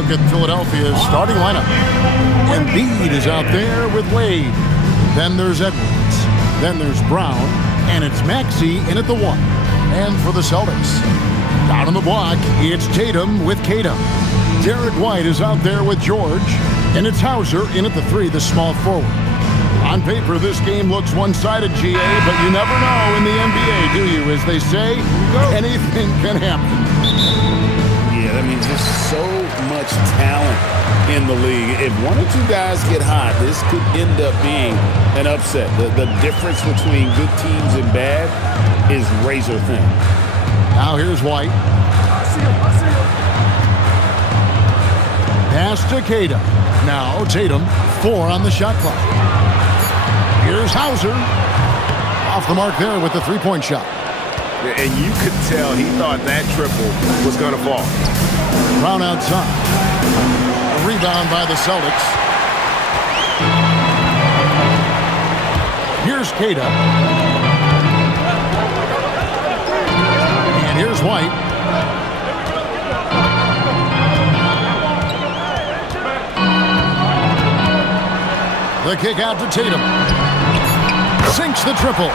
look at Philadelphia's starting lineup. Embiid is out there with Wade. Then there's Edwards. Then there's Brown. And it's Maxey in at the 1. And for the Celtics, down on the block, it's Tatum with Tatum. Derek White is out there with George. And it's Hauser in at the 3, the small forward. On paper, this game looks one-sided, GA, but you never know in the NBA, do you? As they say, anything can happen. Yeah, that means there's so much talent in the league. If one or two guys get hot, this could end up being an upset. The difference between good teams and bad is razor thin. Now here's White. Pass to Tatum. Now Tatum, 4 on the shot clock. Here's Hauser. Off the mark there with the three-point shot. And you could tell he thought that triple was going to fall. Brown outside. A rebound by the Celtics. Here's Kata. And here's White. The kick out to Tatum. Sinks the triple.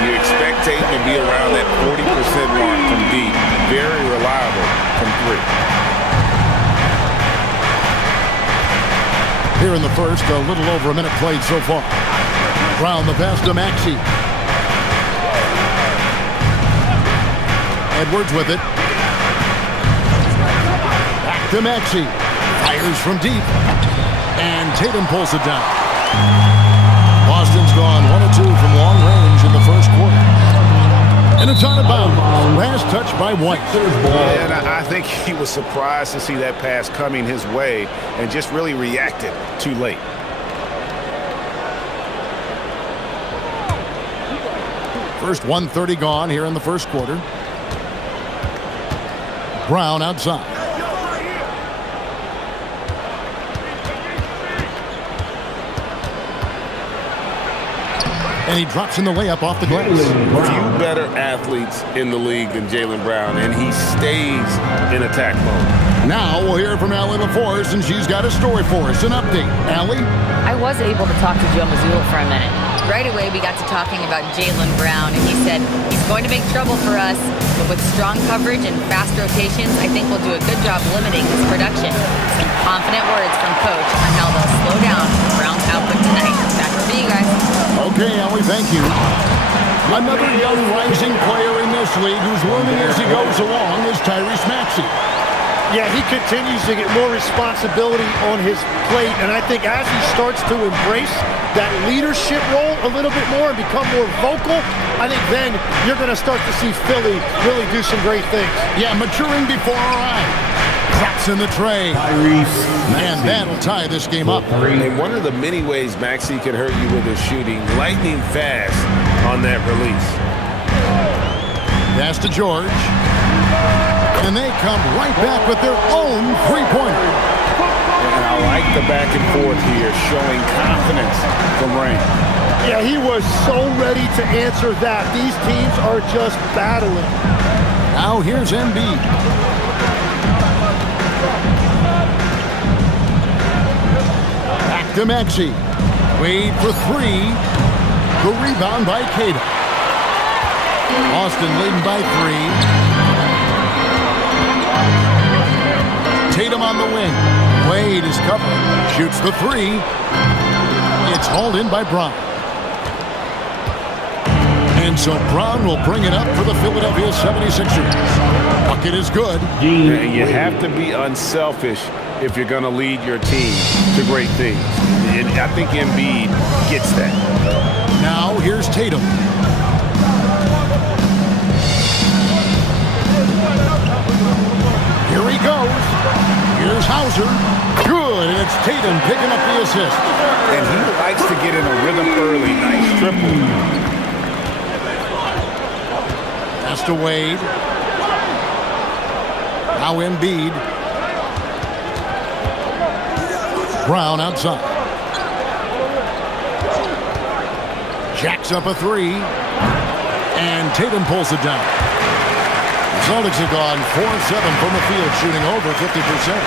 You expect Tatum to be around that 40% mark from deep. Very reliable from 3. Here in the first, a little over a minute played so far. Brown the pass to Maxey. Edwards with it. Back to Maxey. Fires from deep. And Tatum pulls it down. Boston's gone 1 of 2 from long range in the first quarter. And it's out of bounds. Last touch by White. And I think he was surprised to see that pass coming his way and just really reacted too late. First 1:30 gone here in the first quarter. Brown outside. And he drops in the layup off the glass. Few better athletes in the league than Jaylen Brown, and he stays in attack mode. Now we'll hear from Allie LaForce, and she's got a story for us. An update. Allie? I was able to talk to Joe Mazzulla for a minute. Right away, we got to talking about Jaylen Brown, and he said he's going to make trouble for us, but with strong coverage and fast rotations, I think we'll do a good job limiting his production. Some confident words from Coach on how they'll slow down Brown's output tonight. Back over to you guys. Okay, Allie, thank you. Another young rising player in this league who's learning as he goes along is Tyrese Maxey. Yeah, he continues to get more responsibility on his plate, and I think as he starts to embrace that leadership role a little bit more and become more vocal, I think then you're going to start to see Philly really do some great things. Yeah, maturing before our eyes. Drops in the tray. And that'll tie this game up. And one of the many ways Maxey can hurt you with his shooting, lightning fast on that release. Pass to George. And they come right back with their own three-pointer. And I like the back and forth here, showing confidence from Rain. Yeah, he was so ready to answer that. These teams are just battling. Now here's Embiid. Back to Maxey. Wade for 3. The rebound by Kata. Boston leading by 3. Tatum on the wing. Wade is covering. Shoots the 3. It's hauled in by Brown. And so Brown will bring it up for the Philadelphia 76ers. Bucket is good. You have to be unselfish if you're going to lead your team to great things. And I think Embiid gets that. Now here's Tatum. Here he goes. Here's Hauser. Good, and it's Tatum picking up the assist. And he likes to get in a rhythm early. Nice triple. Pass to Wade. Now Embiid. Brown outside. Jacks up a 3. And Tatum pulls it down. The Celtics have gone 4-7 from the field, shooting over 50%.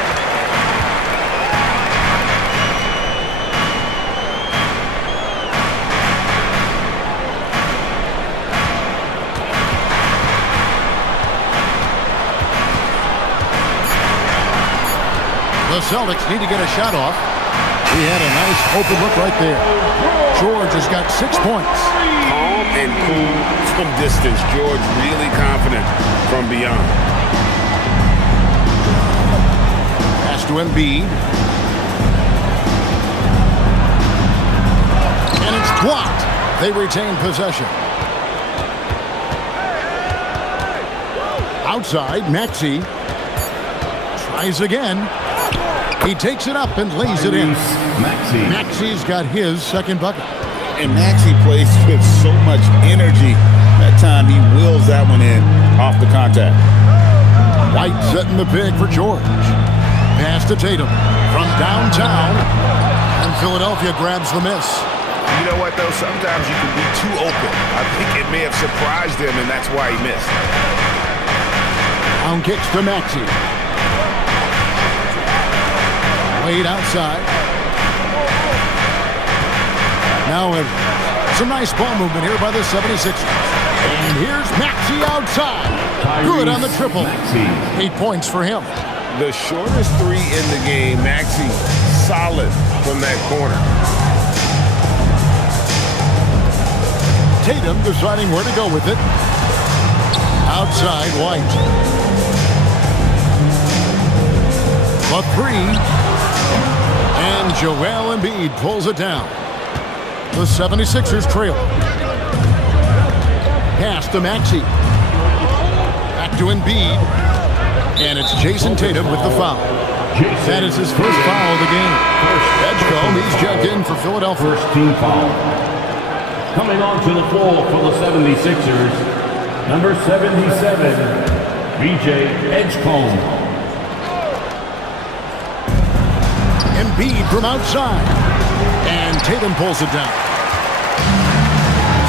The Celtics need to get a shot off. He had a nice open look right there. George has got 6 points. Calm and cool from distance. George really confident from beyond. Pass to Embiid. And it's blocked. They retain possession. Outside, Maxey tries again. He takes it up and lays it in. Maxey's got his second bucket. And Maxey plays with so much energy. That time he wills that one in off the contact. White setting the pick for George. Pass to Tatum from downtown. And Philadelphia grabs the miss. You know what, though? Sometimes you can be too open. I think it may have surprised him, and that's why he missed. Down kicks to Maxey. Wade outside. Now some nice ball movement here by the 76ers. And here's Maxey outside. Good on the triple. 8 points for him. The shortest three in the game, Maxey solid from that corner. Tatum deciding where to go with it. Outside, White. A three. And Joel Embiid pulls it down. The 76ers trail. Pass to Maxey. Back to Embiid. And it's Jason Tatum with the foul. That is his first foul of the game. Edgecombe, he's checked in for Philadelphia. First team foul. Coming onto the floor for the 76ers, number 77, B.J. Edgecombe. Embiid from outside. And Tatum pulls it down.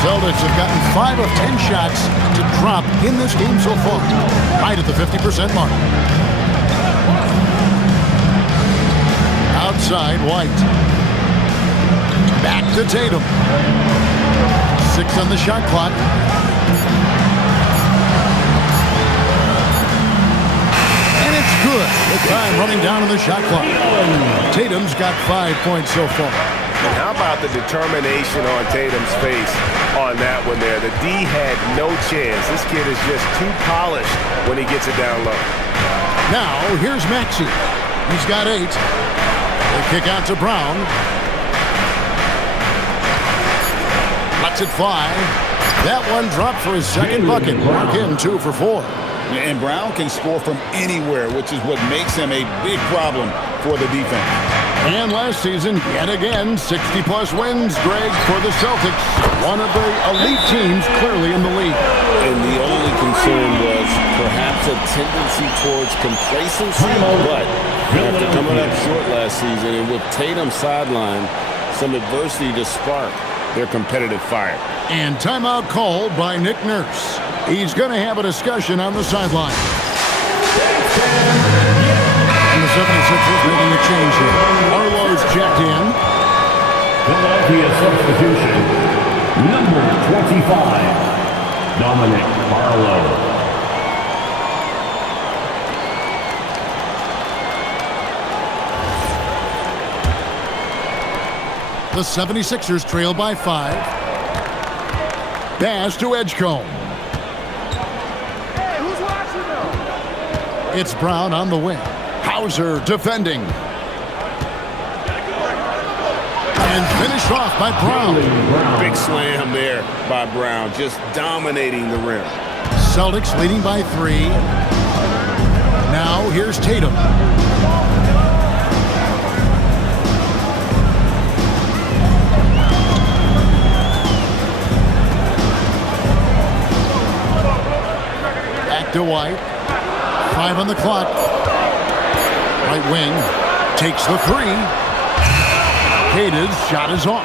Celtics have gotten 5 of 10 shots to drop in this game so far. Right at the 50% mark. Outside, White. Back to Tatum. 6 on the shot clock. And it's good. The time running down on the shot clock. Tatum's got 5 points so far. And how about the determination on Tatum's face on that one there? The D had no chance. This kid is just too polished when he gets it down low. Now, here's Maxey. He's got 8. They kick out to Brown. Lets it fly. That one dropped for his second bucket. Mark him 2 for 4. And Brown can score from anywhere, which is what makes him a big problem for the defense. And last season, yet again, 60-plus wins, Greg, for the Celtics. One of the elite teams clearly in the league. And the only concern was perhaps a tendency towards complacency, but after coming up short last season and with Tatum sideline, some adversity to spark their competitive fire. And timeout called by Nick Nurse. He's going to have a discussion on the sideline. And the 76ers making a change here. Arlo's checked in. Philadelphia substitution, number 25, Dominic Arlo. The 76ers trail by 5. Pass to Edgecombe. Hey, who's watching them? It's Brown on the wing. Hauser defending. And finished off by Brown. Big slam there by Brown, just dominating the rim. Celtics leading by 3. Now here's Tatum. Back to White. 5 on the clock. Right wing takes the 3. Cade's shot is off.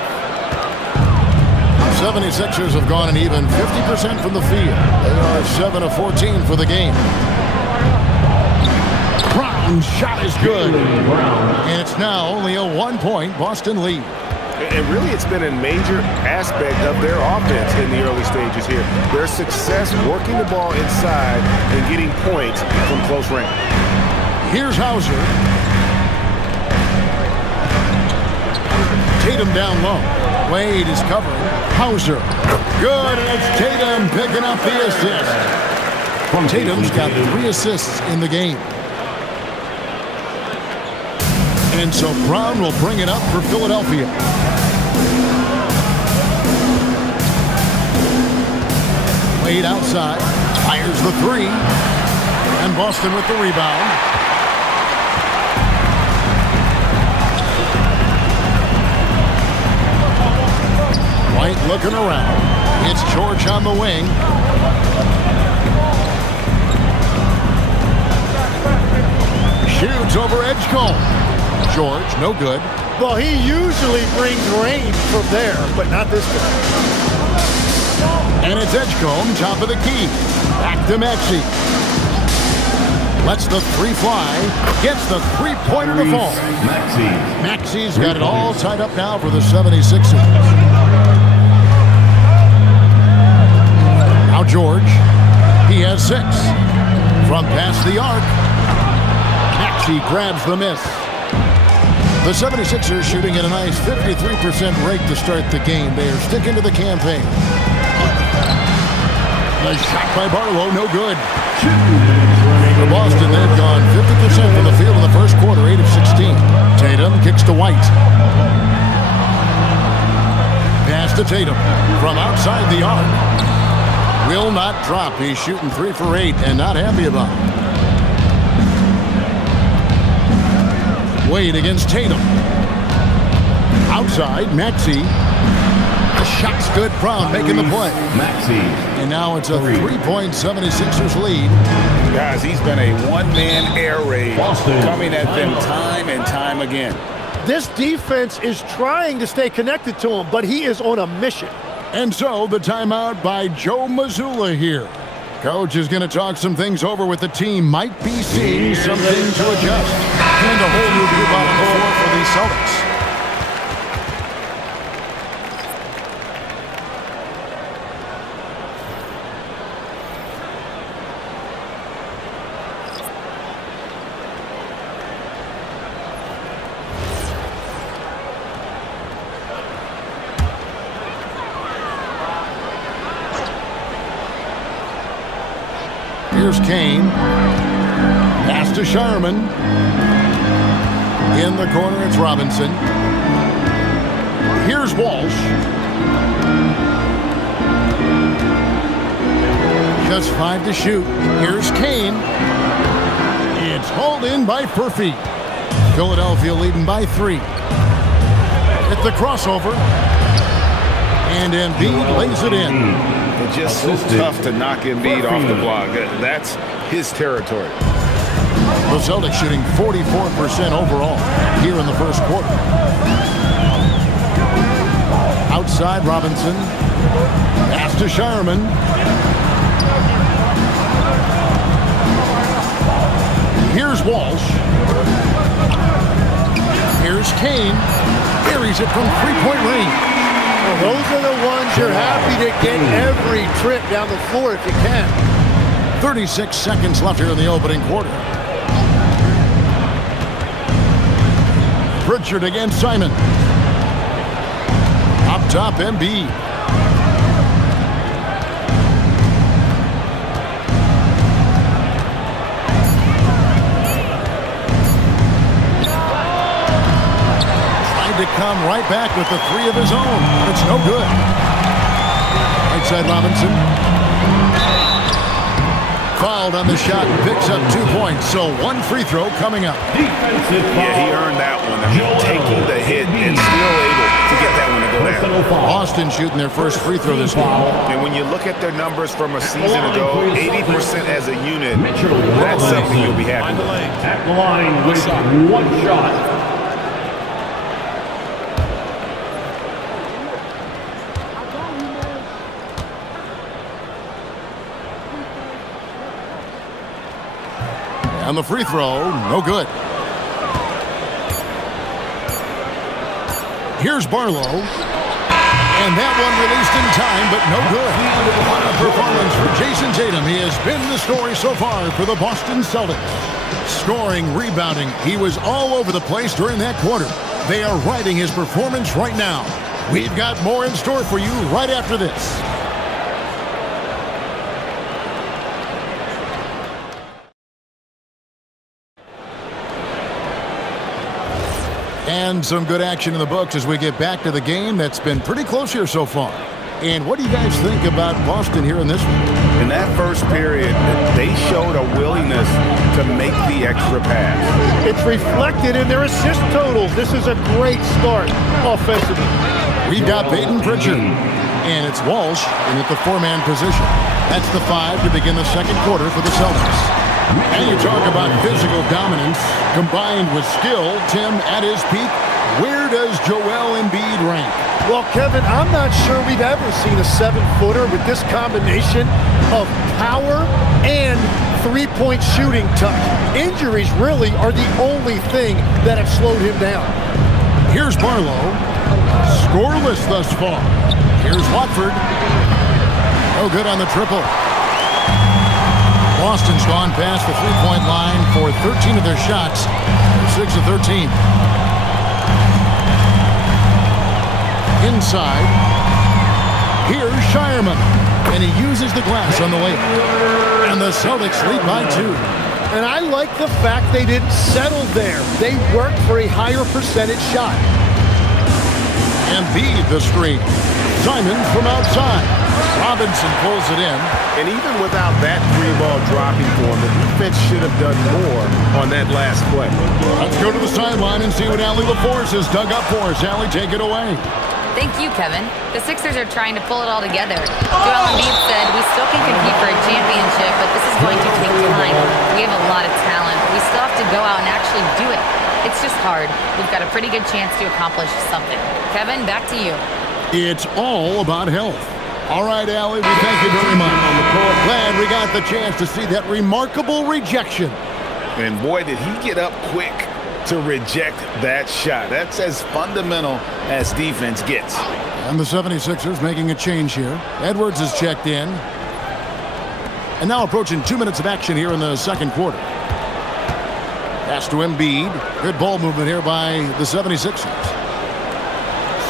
76ers have gone an even 50% from the field. They are 7 of 14 for the game. Brown's shot is good. And it's now only a 1-point Boston lead. And really, it's been a major aspect of their offense in the early stages here. Their success working the ball inside and getting points from close range. Here's Hauser. Tatum down low. Wade is covering. Hauser. Good, and it's Tatum picking up the assist. Tatum's got 3 assists in the game. And so Brown will bring it up for Philadelphia. Wade outside. Fires the 3. And Boston with the rebound. White looking around. It's George on the wing. Shoots over Edgecombe. George, no good. Well, he usually brings range from there, but not this time. And it's Edgecombe, top of the key. Back to Maxey. Lets the 3 fly. Gets the 3-pointer to fall. Maxey's got it all tied up now for the 76ers. Now George. He has 6. From past the arc. Maxey grabs the miss. The 76ers shooting at a nice 53% rate to start the game. They are sticking to the campaign. The shot by Barlow, no good. For Boston, they've gone 50% from the field in the first quarter, 8 of 16. Tatum kicks to White. Pass to Tatum from outside the arc. Will not drop. He's shooting 3 for 8 and not happy about it. Wade against Tatum. Outside, Maxey. The shot's good. Brown making the play. Maxey. And now it's a 3-point 76ers lead. Guys, he's been a one-man air raid Boston. coming at them time and time again. This defense is trying to stay connected to him, but he is on a mission. And so the timeout by Joe Mazzulla here. Coach is going to talk some things over with the team. Might be seeing something to adjust. And a whole new group on the floor for the Celtics. Here's Kane. Pass to Sharman. In the corner, it's Robinson. Here's Walsh. Just 5 to shoot. Here's Kane. It's hauled in by Furphy. Philadelphia leading by 3. At the crossover. And Embiid lays it in. It's just so tough to knock Embiid off the block. That's his territory. The Celtics shooting 44% overall here in the first quarter. Outside, Robinson. Pass to Sharman. Here's Walsh. Here's Kane. Carries it from 3-point range. Well, those are the ones you're happy to get every trip down the floor if you can. 36 seconds left here in the opening quarter. Pritchard against Simon. Up top, Embiid. To come right back with the 3 of his own. It's no good. Right side, Robinson. Fouled on the shot, picks up 2 points. So 1 free throw coming up. Yeah, he earned that one. I mean, taking the hit and still able to get that one to go down. Boston shooting their first free throw this game. And when you look at their numbers from a season ago, 80% as a unit, that's something you'll be happy with. At the line with 1 shot. And the free throw, no good. Here's Barlow. And that one released in time, but no good. What a performance for Jason Tatum. He has been the story so far for the Boston Celtics. Scoring, rebounding. He was all over the place during that quarter. They are riding his performance right now. We've got more in store for you right after this. And some good action in the books as we get back to the game that's been pretty close here so far. And what do you guys think about Boston here in this one? In that first period, they showed a willingness to make the extra pass. It's reflected in their assist totals. This is a great start offensively. We've got Peyton Pritchard, and it's Walsh in at the four-man position. That's the 5 to begin the second quarter for the Celtics. And you talk about physical dominance combined with skill. Tim, at his peak, where does Joel Embiid rank? Well, Kevin, I'm not sure we've ever seen a 7-footer with this combination of power and three-point shooting touch. Injuries really are the only thing that have slowed him down. Here's Barlow. Scoreless thus far. Here's Watford. No good on the triple. Boston's gone past the three-point line for 13 of their shots. 6 of 13. Inside. Here's Shireman. And he uses the glass on the layup. And the Celtics lead by 2. And I like the fact they didn't settle there. They worked for a higher percentage shot. Embiid the screen. Simon from outside. Robinson pulls it in. And even without that three-ball dropping for him, the defense should have done more on that last play. Let's go to the sideline and see what Allie LaForce has dug up for us. Allie, take it away. Thank you, Kevin. The Sixers are trying to pull it all together. Joel Embiid said, we still can compete for a championship, but this is going to take time. We have a lot of talent, but we still have to go out and actually do it. It's just hard. We've got a pretty good chance to accomplish something. Kevin, back to you. It's all about health. All right, Allie, we thank you very much. Glad we got the chance to see that remarkable rejection. And boy, did he get up quick to reject that shot. That's as fundamental as defense gets. And the 76ers making a change here. Edwards is checked in. And now approaching 2 minutes of action here in the second quarter. Pass to Embiid. Good ball movement here by the 76ers.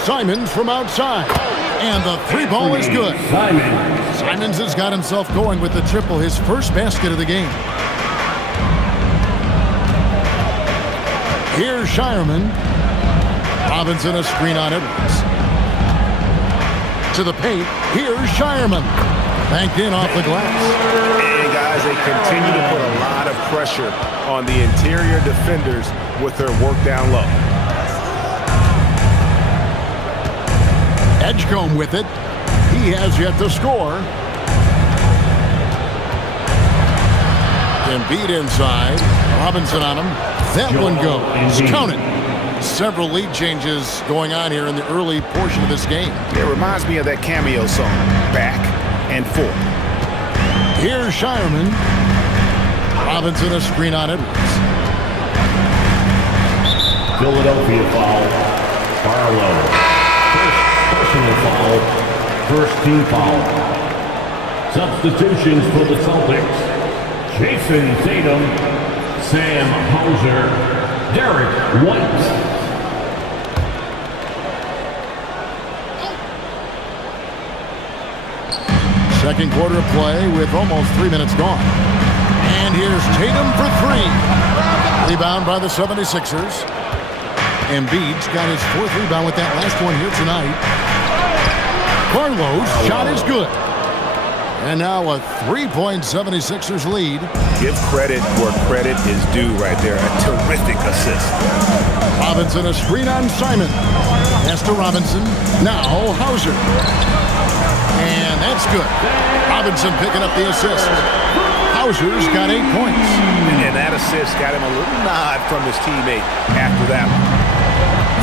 Simons from outside. And the three ball is good. Simons has got himself going with the triple, his first basket of the game. Here's Shireman. Robinson a screen on Edwards. To the paint. Here's Shireman. Banked in off the glass. And guys, they continue to put a lot of pressure on the interior defenders with their work down low. Edgecombe with it. He has yet to score. Embiid inside. Robinson on him. That one goes. Count it. Several lead changes going on here in the early portion of this game. It reminds me of that cameo song, Back and Forth. Here's Shireman. Robinson a screen on Edwards. Philadelphia foul. Barlow. Personal foul. First team foul. Substitutions for the Celtics. Jason Tatum. Sam Hauser. Derek White. Second quarter of play with almost 3 minutes gone. And here's Tatum for 3. Rebound by the 76ers. Embiid's got his 4th rebound with that last one here tonight. Barlow's shot is good. And now a 3-point 76ers lead. Give credit where credit is due right there. A terrific assist. Robinson a screen on Simon. Pass to Robinson. Now Hauser. And that's good. Robinson picking up the assist. Hauser's got 8 points. And that assist got him a little nod from his teammate after that one.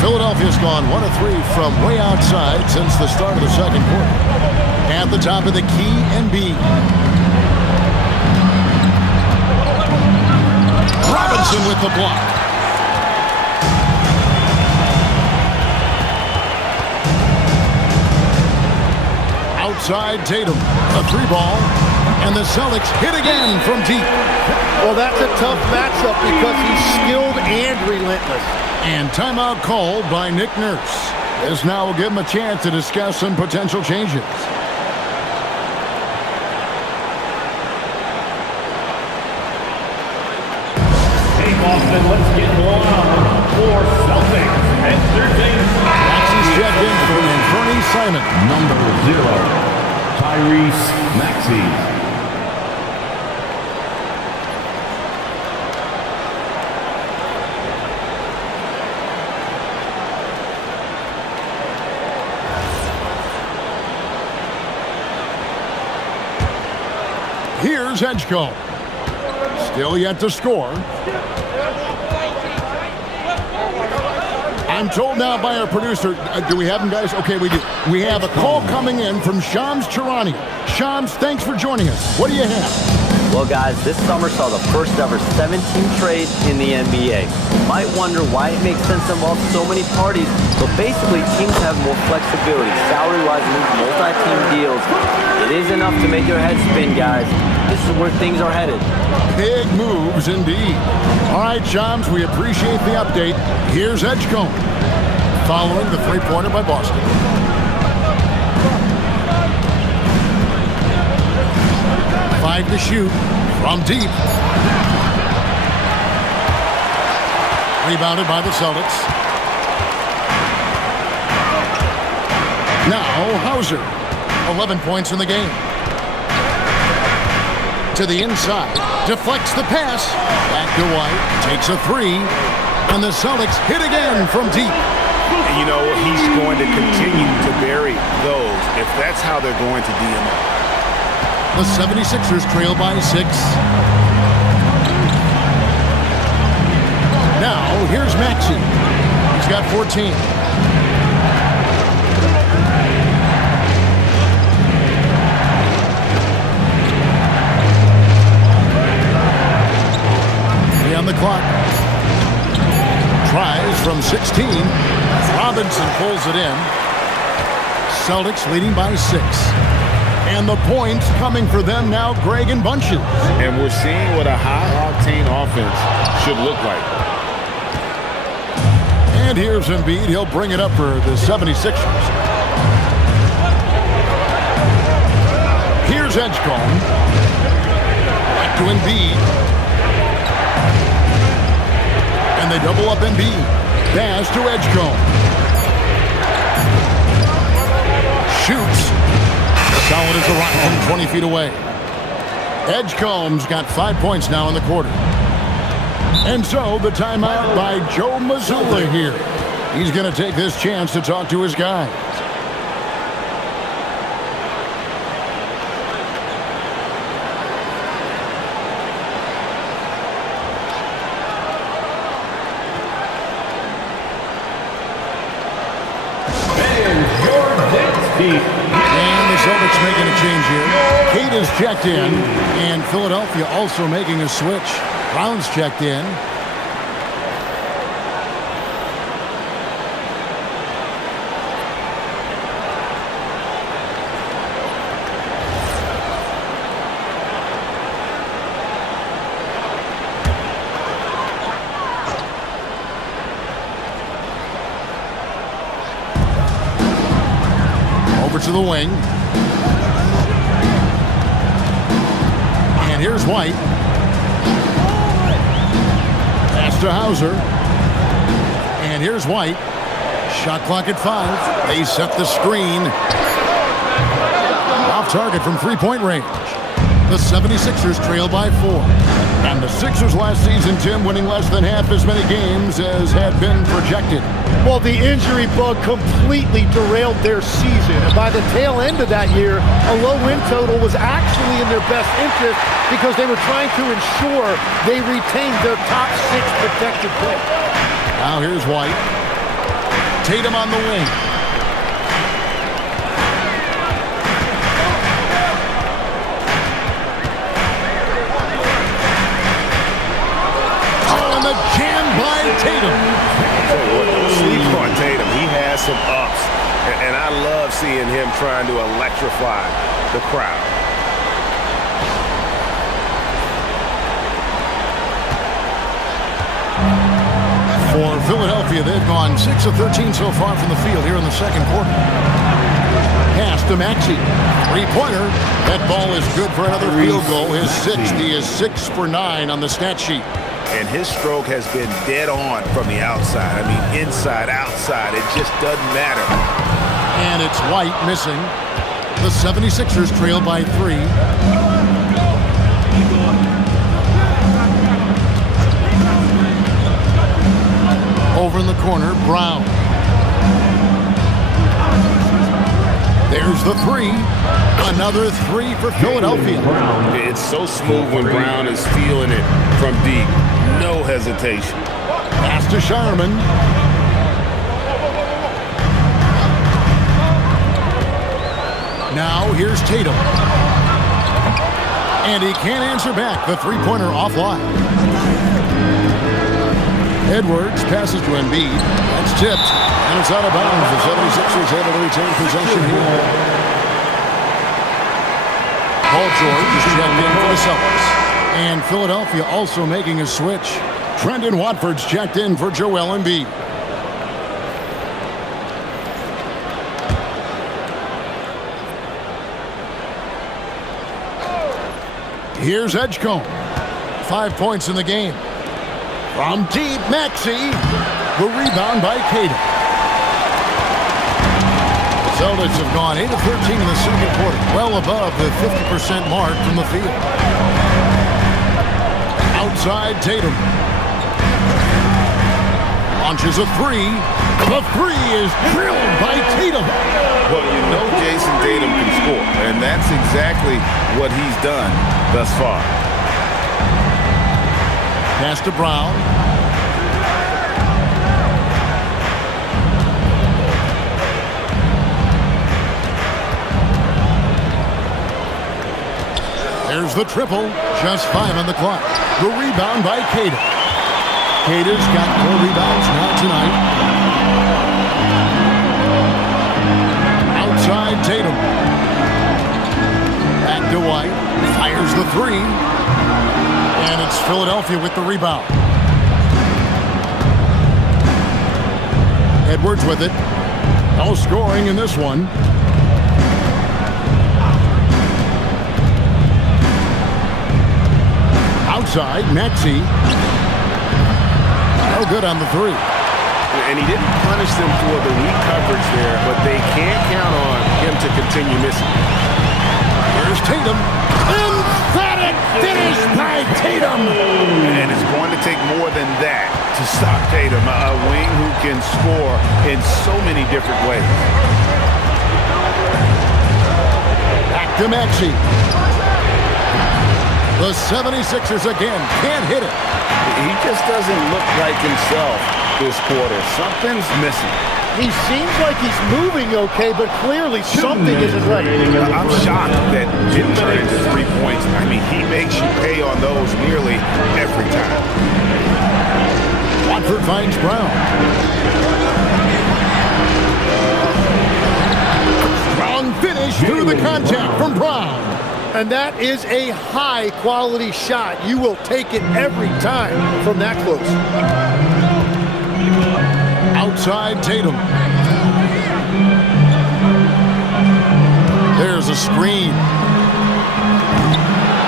Philadelphia's gone 1 of 3 from way outside since the start of the second quarter. At the top of the key, Embiid. Robinson with the block. Outside Tatum. A 3 ball. And the Celtics hit again from deep. Well, that's a tough matchup because he's skilled and relentless. And timeout called by Nick Nurse. This now will give him a chance to discuss some potential changes. Boston, let's get one for Celtics. Maxey's checked in for Anthony Simon. Number 0, Tyrese Maxey. Here's Edgecombe. Still yet to score. I'm told now by our producer, do we have him, guys? Okay, we do. We have a call coming in from Shams Charania. Shams, thanks for joining us. What do you have? Well, guys, this summer saw the first ever 7-team trade in the NBA. You might wonder why it makes sense to involve so many parties, but basically teams have more flexibility, salary-wise, move multi-team deals. It is enough to make your head spin, guys. This is where things are headed. Big moves indeed. All right, Shams, we appreciate the update. Here's Edgecombe. Following the three-pointer by Boston. Five to shoot from deep. Rebounded by the Celtics. Now Hauser. 11 points in the game. To the inside. Deflects the pass. Back to White. Takes a three. And the Celtics hit again from deep. And you know, he's going to continue to bury those if that's how they're going to DM it. The 76ers trail by 6. Now, here's Maxey. He's got 14. On the clock. Tries from 16. Robinson pulls it in. Celtics leading by 6. And the points coming for them now, Greg, in bunches. And we're seeing what a high-octane offense should look like. And here's Embiid. He'll bring it up for the 76ers. Here's Edgecombe. Back to Embiid. And they double up Embiid. Pass to Edgecombe. Shoots. Solid as a rock from 20 feet away. Edgecombe's got 5 points now in the quarter. And so the timeout by Joe Mazzulla here. He's going to take this chance to talk to his guys. And the Celtics making a change here. Kate is checked in, and Philadelphia also making a switch. Brown's checked in. To the wing. And here's White. Pass to Hauser. And here's White. Shot clock at 5. They set the screen. Off target from three-point range. The 76ers trail by 4. And the Sixers last season, Tim, winning less than half as many games as had been projected. Well, the injury bug completely derailed their season. And by the tail end of that year, a low win total was actually in their best interest because they were trying to ensure they retained their top 6 protected players. Now here's White. Tatum on the wing. Jam by Tatum. Don't sleep on Tatum. He has some ups. And I love seeing him trying to electrify the crowd. Philadelphia, they've gone 6 of 13 so far from the field here in the second quarter. Pass to Maxey. Three-pointer. That ball is good for another field goal. His sixth. He is 6 for 9 on the stat sheet. And his stroke has been dead on from the outside. I mean, inside, outside. It just doesn't matter. And it's White missing. The 76ers trail by 3. Over in the corner, Brown. There's the 3. Another 3 for Philadelphia. It's so smooth when Brown is feeling it from deep. No hesitation. Pass to Sharman. Now here's Tatum. And he can't answer back. The three-pointer offline. Edwards passes to Embiid. That's tipped. And it's out of bounds. The 76ers able to retain possession here. Paul George is checked in for the Celtics. And Philadelphia also making a switch. Trendon Watford's checked in for Joel Embiid. Here's Edgecombe. 5 points in the game. From deep, Maxey. The rebound by Tatum. Celtics have gone 8 of 13 in the second quarter, well above the 50% mark from the field. Outside Tatum. Launches a 3. The 3 is drilled by Tatum. Well, you know Jason Tatum can score, and that's exactly what he's done thus far. Pass to Brown. There's the triple. Just 5 on the clock. The rebound by Cater. Cater's got 4 rebounds now tonight. Outside Tatum. Back to White. Fires the 3. And it's Philadelphia with the rebound. Edwards with it. No scoring in this one. Outside, Maxey. No good on the 3. And he didn't punish them for the weak coverage there, but they can't count on him to continue missing. Here's Tatum. Emphatic finish by Tatum. And it's going to take more than that to stop Tatum, a wing who can score in so many different ways. Back to Maxey. The 76ers again can't hit it. He just doesn't look like himself this quarter. Something's missing. He seems like he's moving okay, but clearly something isn't right. I'm shocked that didn't turn into 3 points. I mean, he makes you pay on those nearly every time. Watford finds Brown. Strong finish through the contact from Brown. And that is a high-quality shot. You will take it every time from that close. Outside Tatum. There's a screen.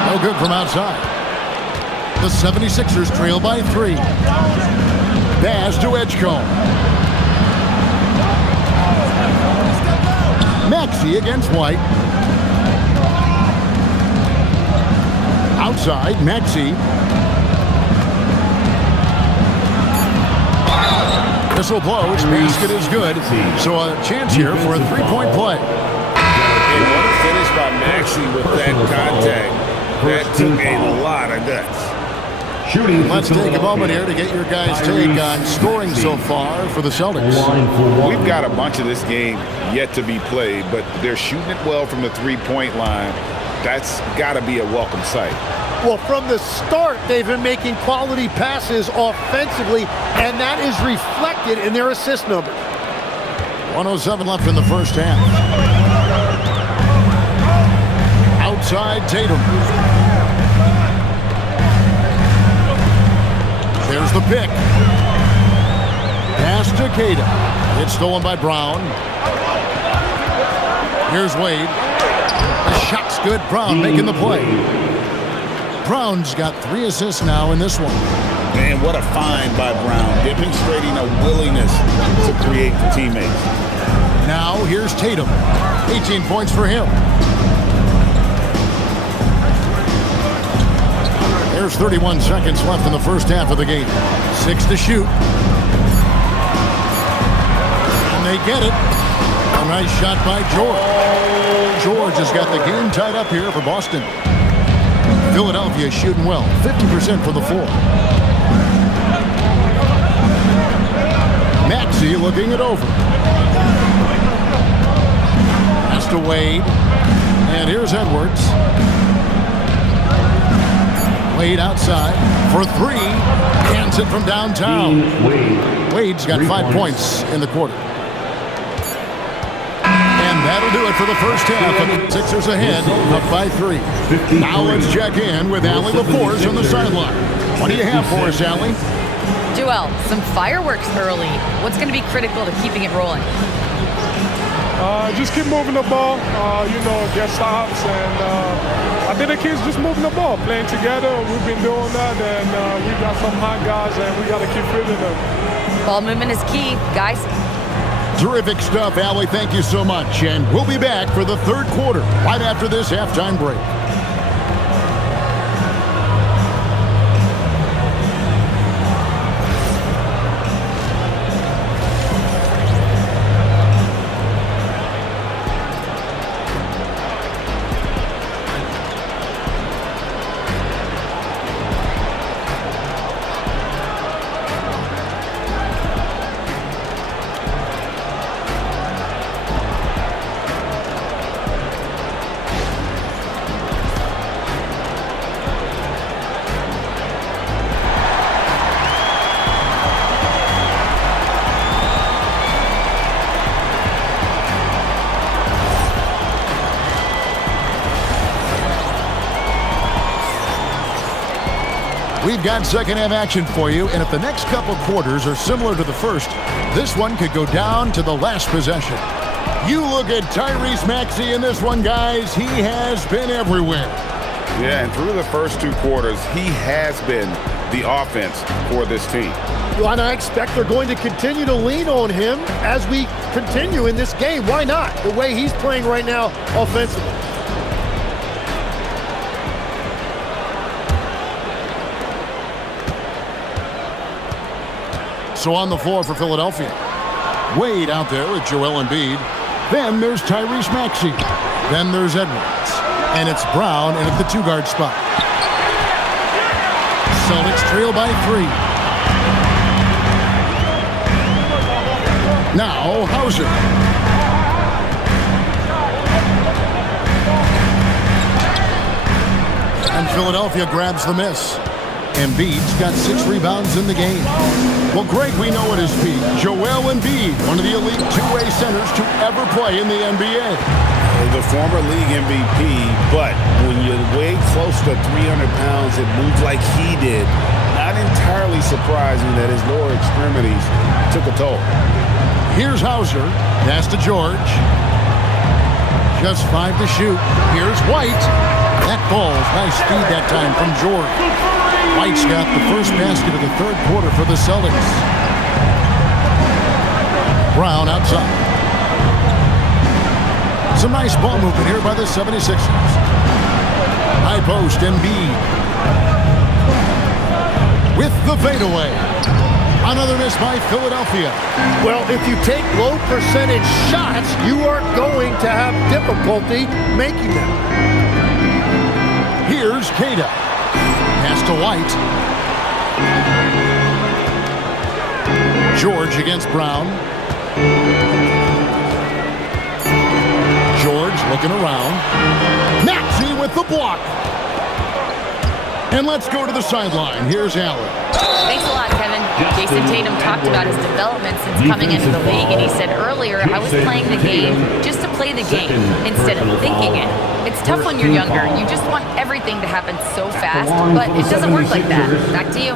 No good from outside. The 76ers trail by 3. Pass to Edgecombe. Maxey against White. Outside, Maxey. Whistle blows. Basket is good. So a chance here for a 3-point play. And what a finish by Maxey with that contact. That took a lot of guts. Let's take a moment here to get your guys' take on scoring so far for the Celtics. We've got a bunch of this game yet to be played, but they're shooting it well from the three-point line. That's got to be a welcome sight. Well, from the start, they've been making quality passes offensively, and that is reflected in their assist number. 107 left in the first half. Outside Tatum. There's the pick. to Cada. It's stolen by Brown. Here's Wade. The shot's good. Brown making the play. Brown's got 3 assists now in this one. Man, what a find by Brown, demonstrating a willingness to create for teammates. Now here's Tatum. 18 points for him. There's 31 seconds left in the first half of the game. 6 to shoot. And they get it. A nice shot by George. George has got the game tied up here for Boston. Philadelphia shooting well. 50% from the floor. Maxey looking it over. Pass to Wade. And here's Edwards. Wade outside for 3. Cans it from downtown. Wade's got 5 points in the quarter. And that'll do it for the first half. Sixers ahead, up by 3. Now let's check in with Allie LaForce on the sideline. What do you have for us, Allie? Joel, some fireworks early. What's going to be critical to keeping it rolling? Just keep moving the ball, get stops, and I think the kids just moving the ball, playing together. We've been doing that, and we got some hot guys, and we got to keep feeding them. Ball movement is key, guys. Terrific stuff, Allie. Thank you so much. And we'll be back for the third quarter right after this halftime break. We've got second half action for you, and if the next couple quarters are similar to the first, this one could go down to the last possession. You look at Tyrese Maxey in this one, guys. He has been everywhere. Yeah, and through the first 2 quarters, he has been the offense for this team. Well, and I expect they're going to continue to lean on him as we continue in this game. Why not? The way he's playing right now offensively. So on the floor for Philadelphia. Wade out there with Joel Embiid. Then there's Tyrese Maxey. Then there's Edwards. And it's Brown in at the 2-guard spot. Celtics trail by 3. Now Hauser. And Philadelphia grabs the miss. Embiid's got 6 rebounds in the game. Well, Greg, we know at his peak, Joel Embiid, one of the elite two-way centers to ever play in the NBA. The former league MVP, but when you weigh close to 300 pounds, it moves like he did. Not entirely surprising that his lower extremities took a toll. Here's Hauser. Pass to George. Just 5 to shoot. Here's White. That falls. Nice speed that time from George. White's got the first basket of the third quarter for the Celtics. Brown outside. Some nice ball movement here by the 76ers. High post, Embiid. With the fadeaway. Another miss by Philadelphia. Well, if you take low percentage shots, you are going to have difficulty making them. Here's Cada. Pass to White. George against Brown. George looking around. Maxey with the block. And let's go to the sideline. Here's Allen. Thanks a lot, Kevin. Jason Tatum talked about his development since coming into the league, and he said earlier, I was playing the game just to play the game instead of thinking it. It's tough when you're younger. You just want everything to happen so fast, but it doesn't work like that. Back to you.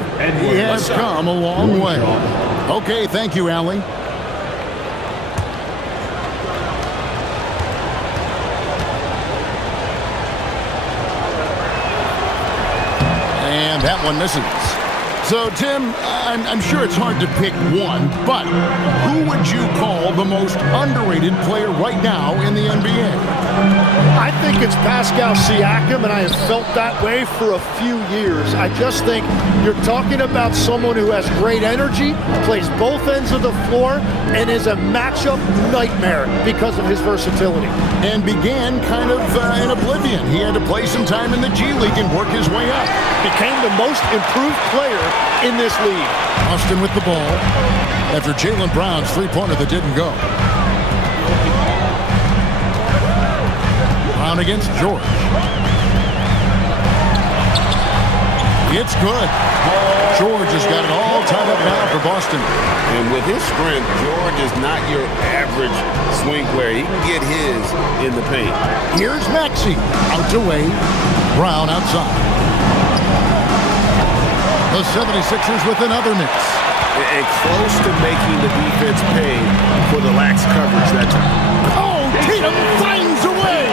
He has come a long way. Okay, thank you, Allie. And that one misses. So, Tim, I'm sure it's hard to pick one, but who would you call the most underrated player right now in the NBA? I think it's Pascal Siakam, and I have felt that way for a few years. I just think you're talking about someone who has great energy, plays both ends of the floor, and is a matchup nightmare because of his versatility. And began kind of in oblivion. He had to play some time in the G League and work his way up. Became the most improved player in this league. Austin with the ball after Jaylen Brown's three-pointer that didn't go. Brown against George. It's good. George has got it all tied up now for Boston. And with his strength, George is not your average swing player. He can get his in the paint. Here's Maxey. Out to Wade. Brown outside. The 76ers with another miss. And close to making the defense pay for the lax coverage that time. Oh, Tatum finds a way.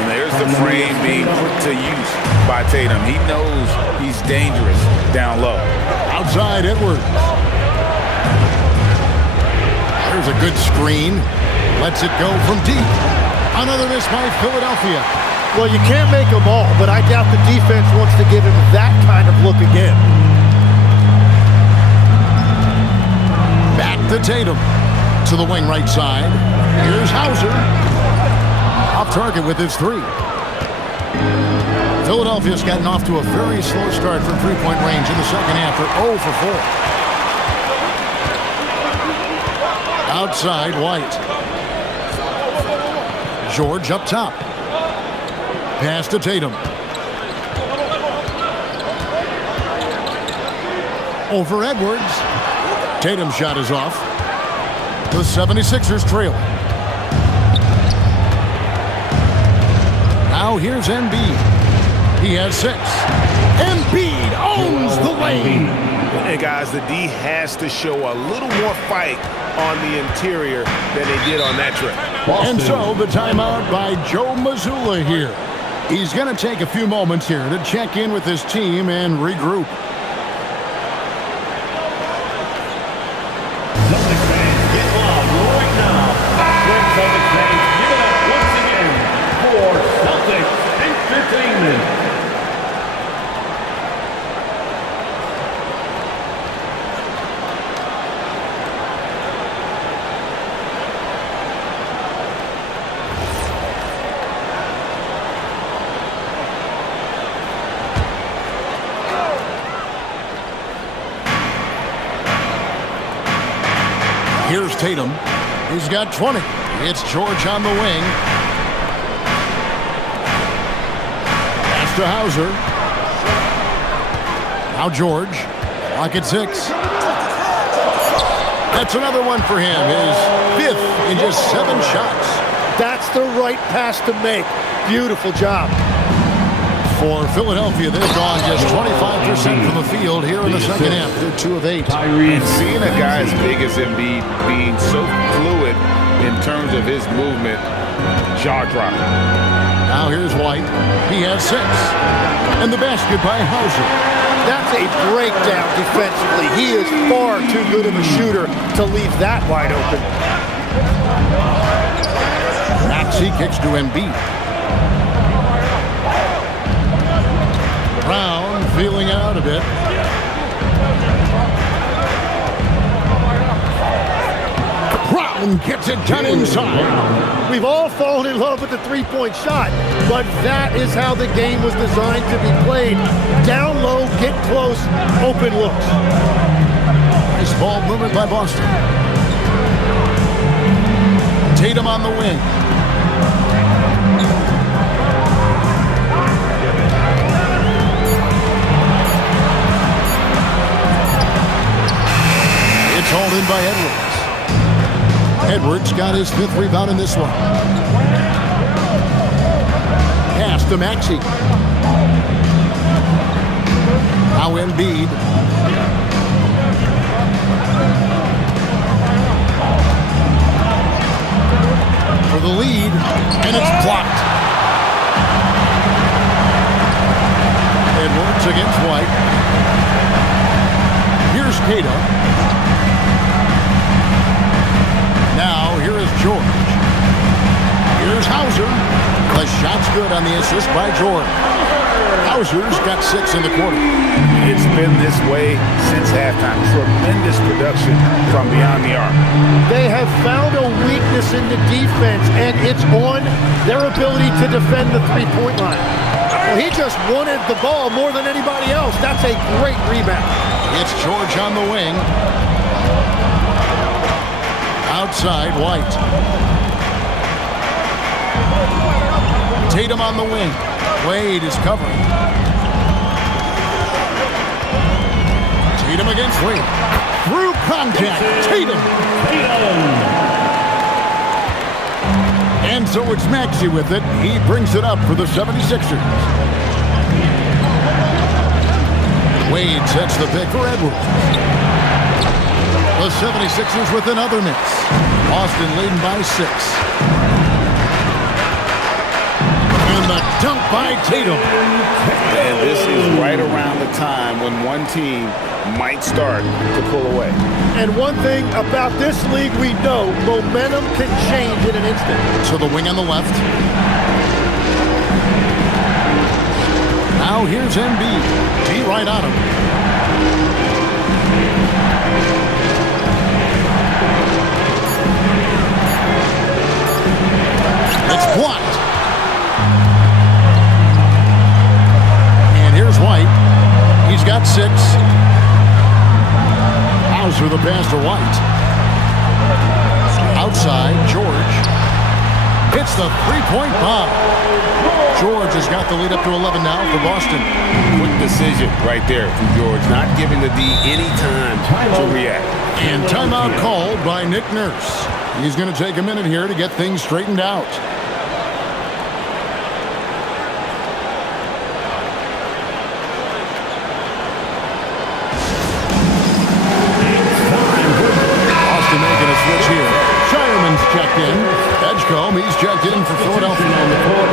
And there's the frame being put to use by Tatum. He knows he's dangerous down low. Outside Edwards. There's a good screen. Lets it go from deep. Another miss by Philadelphia. Well, you can't make them all, but I doubt the defense wants to give him that kind of look again. Back to Tatum. To the wing right side. Here's Hauser. Off target with his three. Philadelphia's gotten off to a very slow start from three-point range in the second half. They're 0 for 4. Outside, White. George up top. Pass to Tatum. Over Edwards. Tatum's shot is off. The 76ers trail. Now here's Embiid. He has 6. Embiid owns the lane. And guys, the D has to show a little more fight on the interior than they did on that trip. And so the timeout by Joe Mazzulla here. He's going to take a few moments here to check in with his team and regroup. Celtics fans, get loud right now. Celtics fans, give it up once again for Celtics Entertainment. Here's Tatum. He's got 20. It's George on the wing. Pass to Hauser. Now George. Clock at 6. That's another one for him. His 5th in just 7 shots. That's the right pass to make. Beautiful job. For Philadelphia, they've gone just 25% from the field here in the second half. They're 2 of 8. And seeing a guy as big as Embiid being so fluid in terms of his movement, jaw-dropping. Now here's White. He has 6. And the basket by Hauser. That's a breakdown defensively. He is far too good of a shooter to leave that wide open. Maxey kicks to Embiid. Brown feeling out a bit. Brown gets it done inside. We've all fallen in love with the three-point shot, but that is how the game was designed to be played. Down low, get close, open looks. Nice ball movement by Boston. Tatum on the wing. It's hauled in by Edwards. Edwards got his 5th rebound in this one. Pass to Maxey. Now Embiid. For the lead, and it's blocked. Edwards against Tatum. Now here is George. Here's Hauser. The shot's good on the assist by George. Hauser's got 6 in the quarter. It's been this way since halftime. Tremendous production from beyond the arc. They have found a weakness in the defense, and it's on their ability to defend the three-point line. Well, he just wanted the ball more than anybody else. That's a great rebound. It's George on the wing. Outside, White. Tatum on the wing. Wade is covering. Tatum against Wade. Through contact. Tatum. And so it's Maxey with it. He brings it up for the 76ers. Wade sets the pick for Edwards. The 76ers with another miss. Boston leading by 6. And the dunk by Tatum. And this is right around the time when one team might start to pull away. And one thing about this league we know, momentum can change in an instant. So the wing on the left. Now here's Embiid. D right on him. It's blocked. And here's White. He's got 6. Hauser the pass to White. Outside, George. Hits the three-point bomb. George has got the lead up to 11 now for Boston. Quick decision right there from George, not giving the D any time to react. And timeout called by Nick Nurse. He's going to take a minute here to get things straightened out. Boston making a switch here. Shireman's checked in. Edgecombe, he's checked in for Philadelphia on the court.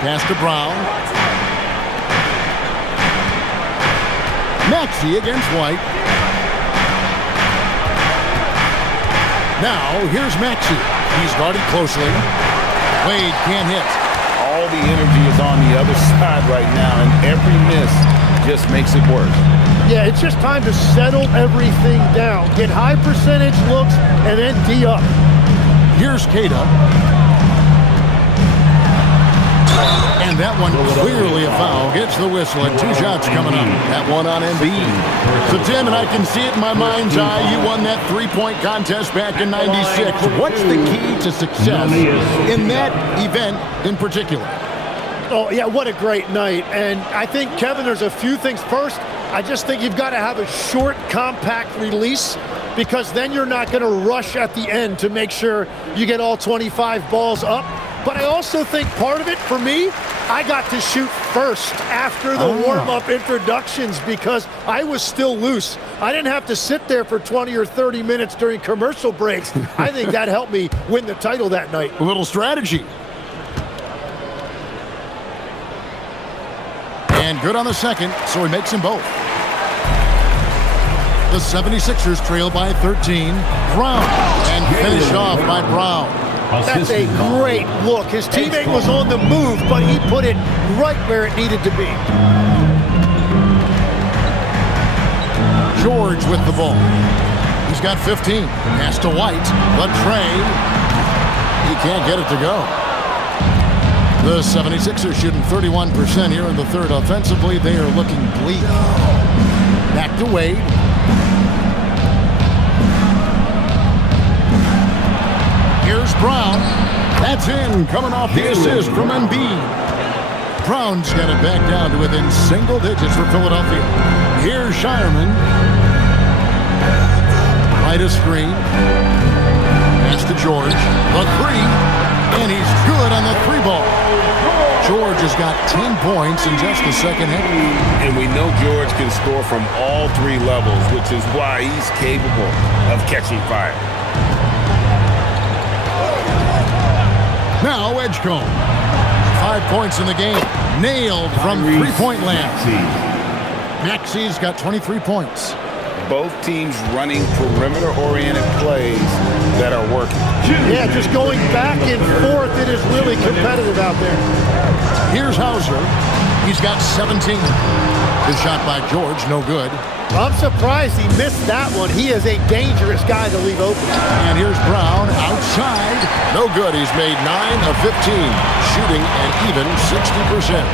Pass to Brown. Maxey against White. Now, here's Maxey. He's guarded closely. Wade can't hit. All the energy is on the other side right now, and every miss just makes it worse. Yeah, it's just time to settle everything down. Get high percentage looks and then D up. Here's Kata. And that one clearly a foul. Gets the whistle and 2 shots coming up. That one on Embiid. So, Tim, and I can see it in my mind's eye, you won that three-point contest back in '96. What's the key to success in that event in particular? Oh, yeah, what a great night. And I think, Kevin, there's a few things. First, I just think you've got to have a short, compact release, because then you're not going to rush at the end to make sure you get all 25 balls up. But I also think part of it, for me, I got to shoot first after the warm-up introductions because I was still loose. I didn't have to sit there for 20 or 30 minutes during commercial breaks. I think that helped me win the title that night. A little strategy. And good on the second, so he makes them both. The 76ers trail by 13. Brown, and finished off by Brown. That's a great look. His teammate was on the move, but he put it right where it needed to be. George with the ball. He's got 15. Pass to White. The tray. He can't get it to go. The 76ers shooting 31% here in the third. Offensively, they are looking bleak. Back to Wade. Here's Brown. That's in, coming off the assist from Embiid. Brown's got it back down to within single digits for Philadelphia. Here's Shireman. Right a screen. Pass to George. The 3. And he's good on the 3 ball. George has got 10 points in just the second half. And we know George can score from all three levels, which is why he's capable of catching fire. Now Edgecombe. 5 points in the game. Nailed from three-point land. Maxey's got 23 points. Both teams running perimeter-oriented plays that are working. Yeah, just going back and forth. It is really competitive out there. Here's Hauser. He's got 17. Good shot by George, no good. I'm surprised he missed that one. He is a dangerous guy to leave open. And here's Brown outside. No good. He's made 9 of 15, shooting an even 60%.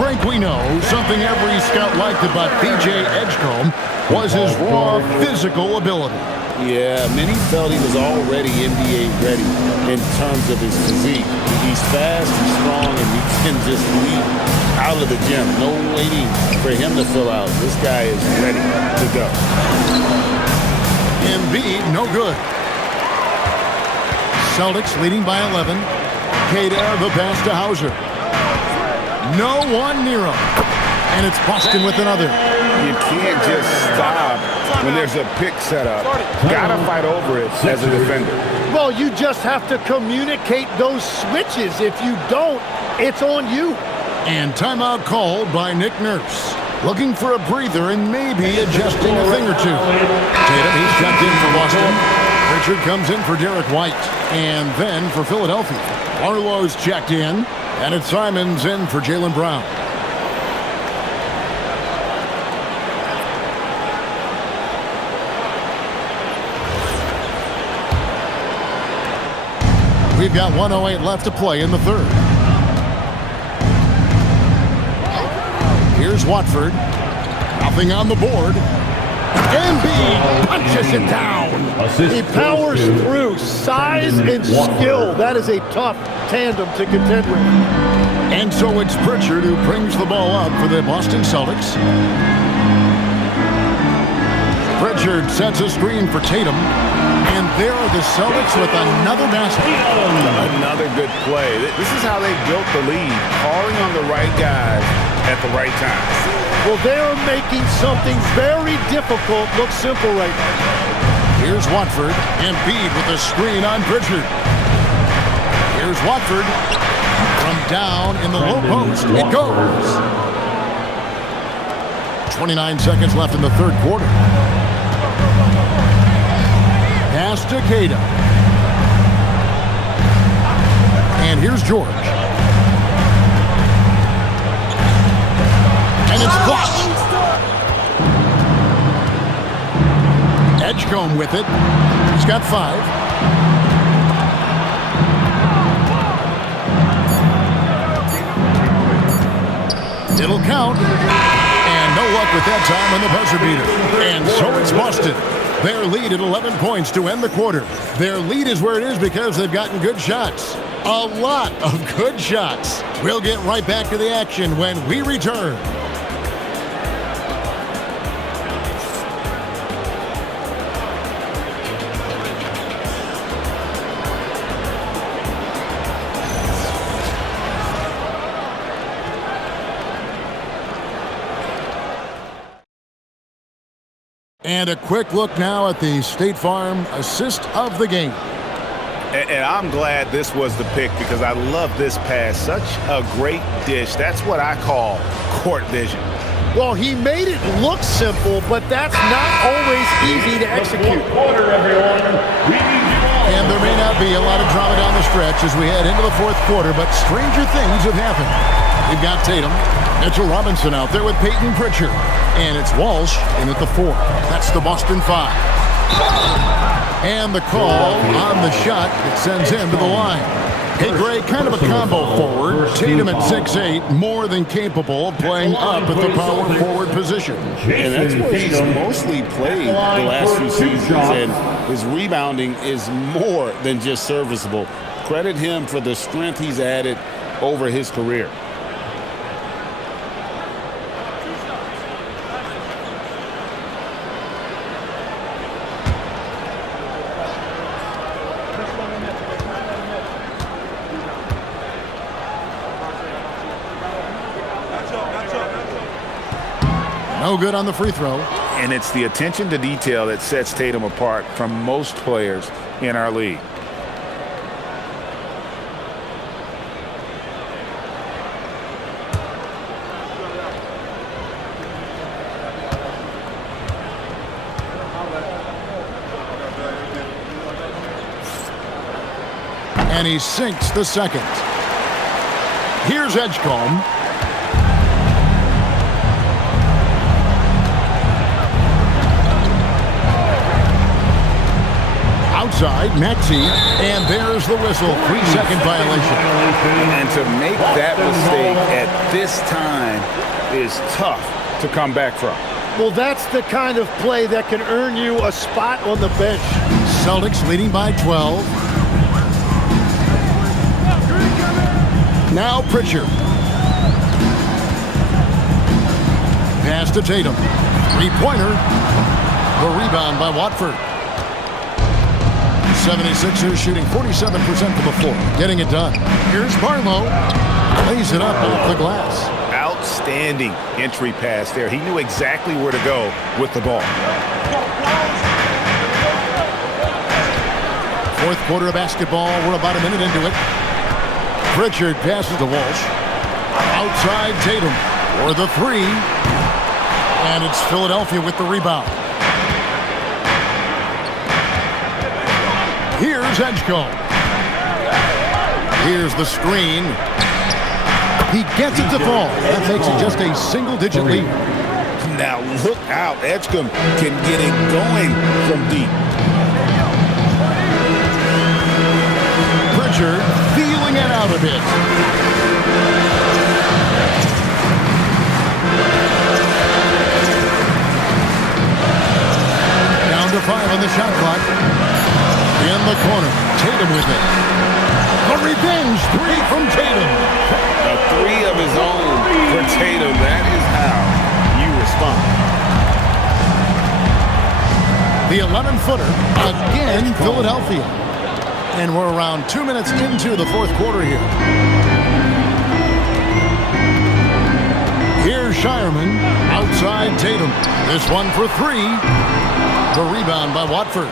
Greg, we know something every scout liked about B.J. Edgecombe was his raw physical ability. Yeah, many felt he was already NBA ready in terms of his physique. He's fast, he's strong, and he can just leap out of the gym. No waiting for him to fill out. This guy is ready to go. Embiid, no good. Celtics leading by 11. Queta, the pass to Hauser. No one near him. And it's Boston with another. You can't just stop when there's a pick set up. Gotta fight over it as a defender. Well, you just have to communicate those switches. If you don't, it's on you. And timeout called by Nick Nurse. Looking for a breather and maybe adjusting a thing or two. Tatum, he's checked in for Boston. Richard comes in for Derek White. And then for Philadelphia, Arlo's checked in. And it's Simons in for Jaylen Brown. We've got 1:08 left to play in the third. Here's Watford. Nothing on the board. Embiid punches it down. He powers through. Size and skill. That is a tough tandem to contend with. And so it's Pritchard who brings the ball up for the Boston Celtics. Pritchard sets a screen for Tatum. And there are the Celtics with another basket. Another good play. This is how they built the lead. Calling on the right guys at the right time. Well, they're making something very difficult look simple right now. Here's Watford. Embiid with a screen on Pritchard. Here's Watford. From down in the low post. It goes. 29 seconds left in the third quarter. Pass to Queta. And here's George. And it's blocked. Edgecombe with it. He's got 5. It'll count. And no luck with that time on the buzzer beater. And so it's Boston. Their lead at 11 points to end the quarter. Their lead is where it is because they've gotten good shots. A lot of good shots. We'll get right back to the action when we return. And a quick look now at the State Farm assist of the game. And I'm glad this was the pick because I love this pass. Such a great dish. That's what I call court vision. Well, he made it look simple, but that's not always easy to execute. Quarter, everyone. And there may not be a lot of drama down the stretch as we head into the fourth quarter, but stranger things have happened. We've got Tatum, Mitchell Robinson out there with Peyton Pritchard. And it's Walsh in at the 4. That's the Boston 5. And the call on the shot that sends him to the line. Hey, Gray, kind of a combo forward. Tatum at 6'8", more than capable of playing up at the power forward position. And that's where he's mostly played the last few seasons. And his rebounding is more than just serviceable. Credit him for the strength he's added over his career. No good on the free throw. And it's the attention to detail that sets Tatum apart from most players in our league. And he sinks the second. Here's Edgecombe. Outside, Maxey, and there's the whistle. 3-second violation. And to make that mistake at this time is tough to come back from. Well, that's the kind of play that can earn you a spot on the bench. Celtics leading by 12. Now Pritchard. Pass to Tatum. Three-pointer. The rebound by Watford. 76ers shooting 47% from the floor. Getting it done. Here's Barlow. Lays it up off the glass. Outstanding entry pass there. He knew exactly where to go with the ball. Fourth quarter of basketball. We're about a minute into it. Pritchard passes to Walsh. Outside Tatum for the three. And it's Philadelphia with the rebound. Here's Edgecombe. Here's the screen. He gets it to fall. That makes it just a single-digit lead. Now look out. Edgecombe can get it going from deep. Pritchard feeling it out a bit. Down to 5 on the shot clock. In the corner, Tatum with it. A revenge three from Tatum. A three of his own for Tatum. That is how you respond. The 11-footer again, Philadelphia. And we're around 2 minutes into the fourth quarter here. Here's Shireman. Outside Tatum. This one for three. The rebound by Watford.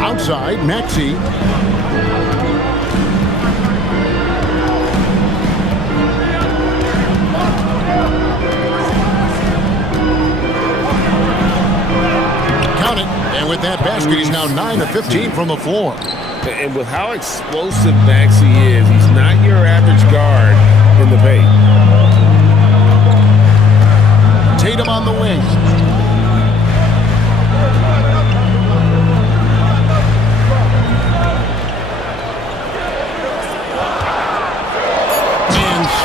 Outside, Maxey. Count it. And with that basket, he's now 9 of 15 from the floor. And with how explosive Maxey is, he's not your average guard in the paint. Tatum on the wing.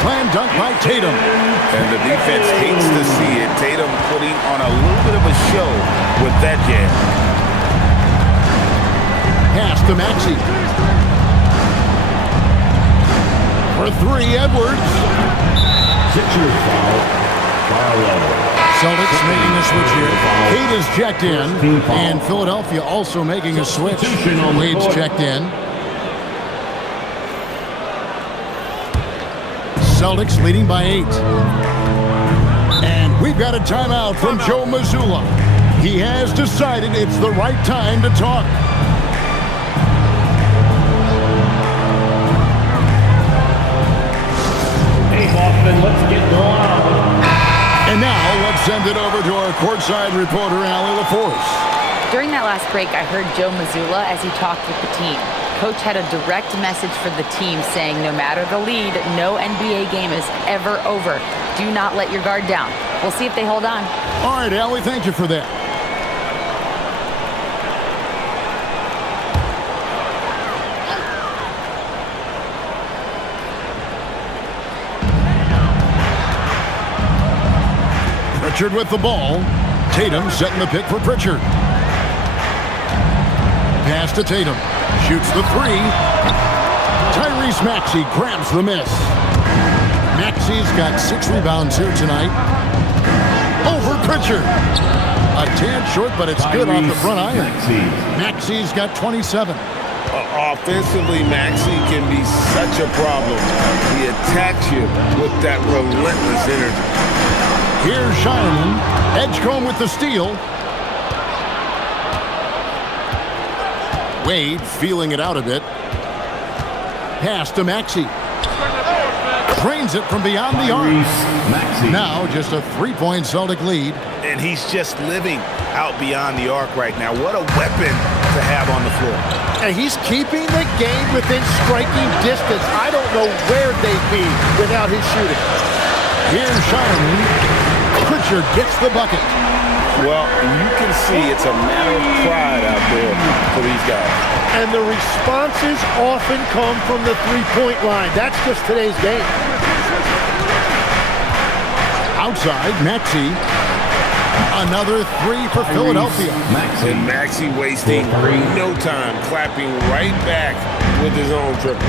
Slam dunk by Tatum. And the defense hates to see it. Tatum putting on a little bit of a show with that jam. Pass to Maxey. For three, Edwards. Sixers foul. Celtics making a switch here. Cade is checked in. And Philadelphia also making a switch. Wade's checked in. Celtics leading by 8. And we've got a timeout from Joe Mazzulla. He has decided it's the right time to talk. Hey, Boston, let's get going. And now let's send it over to our courtside reporter, Allie LaForce. During that last break, I heard Joe Mazzulla as he talked with the team. Coach had a direct message for the team saying no matter the lead, no NBA game is ever over. Do not let your guard down. We'll see if they hold on. All right, Allie, thank you for that. Pritchard with the ball. Tatum setting the pick for Pritchard. Pass to Tatum. Shoots the three. Tyrese Maxey grabs the miss. Maxey's got 6 rebounds here tonight. Over Pritchard. A tad short, but it's good off the front iron. Maxey's got 27. Offensively, Maxey can be such a problem. The attacks you with that relentless energy. Here's Jaylen. Edgecombe with the steal. Wade feeling it out a bit. Pass to Maxey. Drains it from beyond the arc. Now just a 3-point Celtic lead. And he's just living out beyond the arc right now. What a weapon to have on the floor. And he's keeping the game within striking distance. I don't know where they'd be without his shooting. Here's Jaylen. Pritchard gets the bucket. Well, you can see it's a matter of pride out there for these guys. And the responses often come from the three-point line. That's just today's game. Outside, Maxey. Another three for Philadelphia. And Maxey wasting no time, clapping right back with his own triple.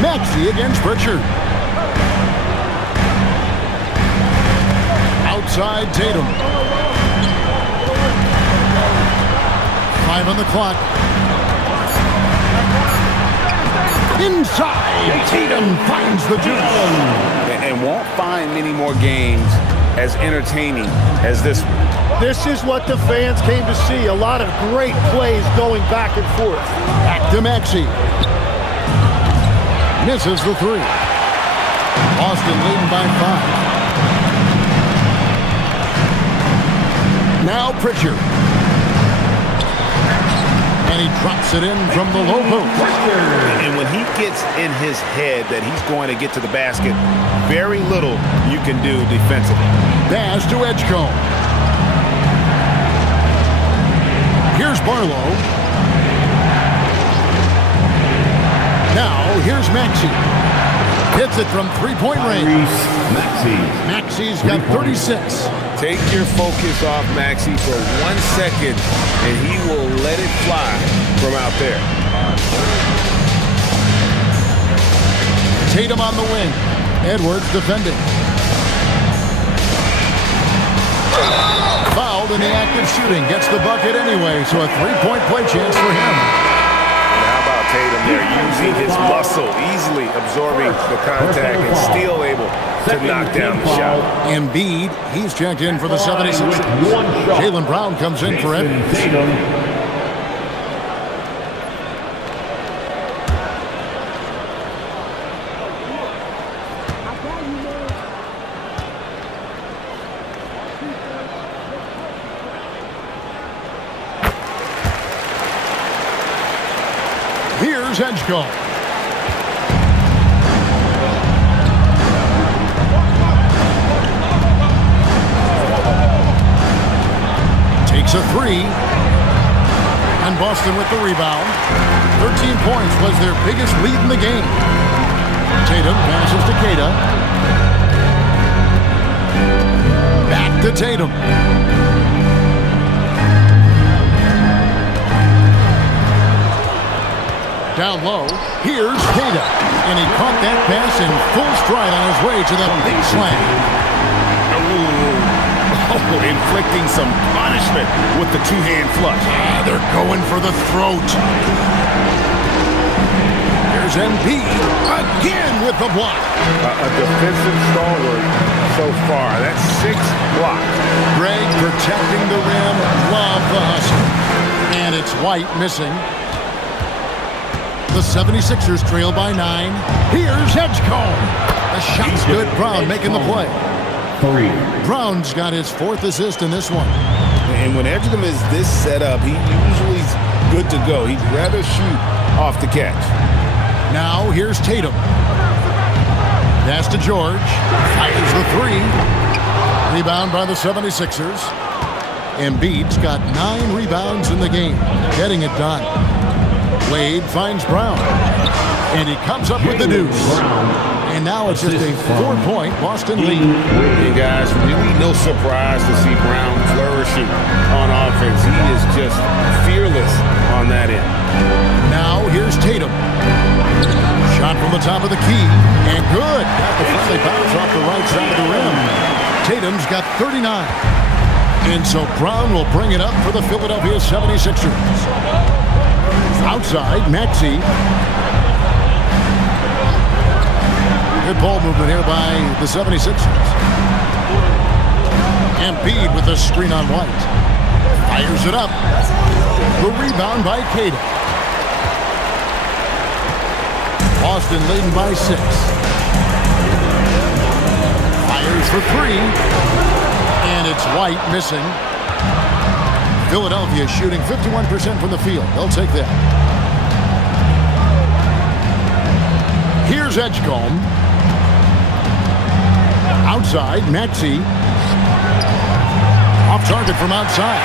Maxey against Pritchard. Outside Tatum. 5 on the clock. Inside, Tatum finds the juice. And won't find many more games as entertaining as this one. This is what the fans came to see. A lot of great plays going back and forth. Back to Maxey. Misses the three. Boston leading by 5. Now Pritchard. And he drops it in from the low post. And when he gets in his head that he's going to get to the basket, very little you can do defensively. Pass to Edgecombe. Here's Barlow. Now here's Maxey. Hits it from three-point range. Maxey's got 36. Take your focus off Maxey for 1 second, and he will let it fly from out there. Tatum on the wing. Edwards defending. Fouled in the act of shooting. Gets the bucket anyway, so a three-point play chance for him. And how about Tatum there, using his muscle, easily absorbing the contact and still able to knock down the shot. Embiid, he's checked in for the 76ers. Jaylen Brown comes in for Edwards. Here's Edgecombe. Takes a three. And Boston with the rebound. 13 points was their biggest lead in the game. Tatum passes to Keita. Back to Tatum. Down low, here's Keita. And he caught that pass in full stride on his way to the big slam. Oh, inflicting some punishment with the two-hand flush. They're going for the throat. Here's Embiid again with the block. A defensive stalwart so far. That's 6 blocks. Greg protecting the rim. Love the hustle. And it's White missing. The 76ers trail by 9. Here's Edgecombe. The shot's good. Brown making the play. 3. Brown's got his 4th assist in this one. And when Edgecombe is this set up, he usually is good to go. He'd rather shoot off the catch. Now here's Tatum. Pass to George. Fires the 3. Rebound by the 76ers. Embiid's got 9 rebounds in the game. Getting it done. Wade finds Brown. And he comes up with the deuce. And now it's just a 4-point Boston lead. Hey guys, really no surprise to see Brown flourishing on offense. He is just fearless on that end. Now here's Tatum. Shot from the top of the key. And good. Got the friendly bounce off the right side of the rim. Tatum's got 39. And so Brown will bring it up for the Philadelphia 76ers. Outside, Maxey. Good ball movement here by the 76ers. Embiid with a screen on White. Fires it up. The rebound by Cato. Boston leading by 6. Fires for 3. And it's White missing. Philadelphia shooting 51% from the field. They'll take that. Here's Edgecombe. Outside, Maxey. Off target from outside.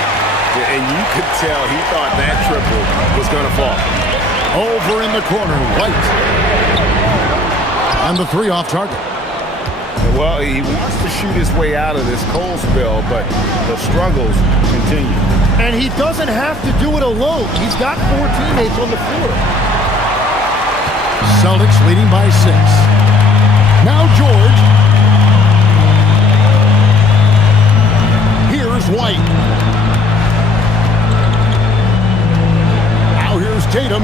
And you could tell he thought that triple was going to fall. Over in the corner, White. And the 3 off target. Well, he wants to shoot his way out of this cold spell, but the struggles continue. And he doesn't have to do it alone. He's got 4 teammates on the floor. Celtics leading by 6. Now George. Here's White. Now here's Tatum.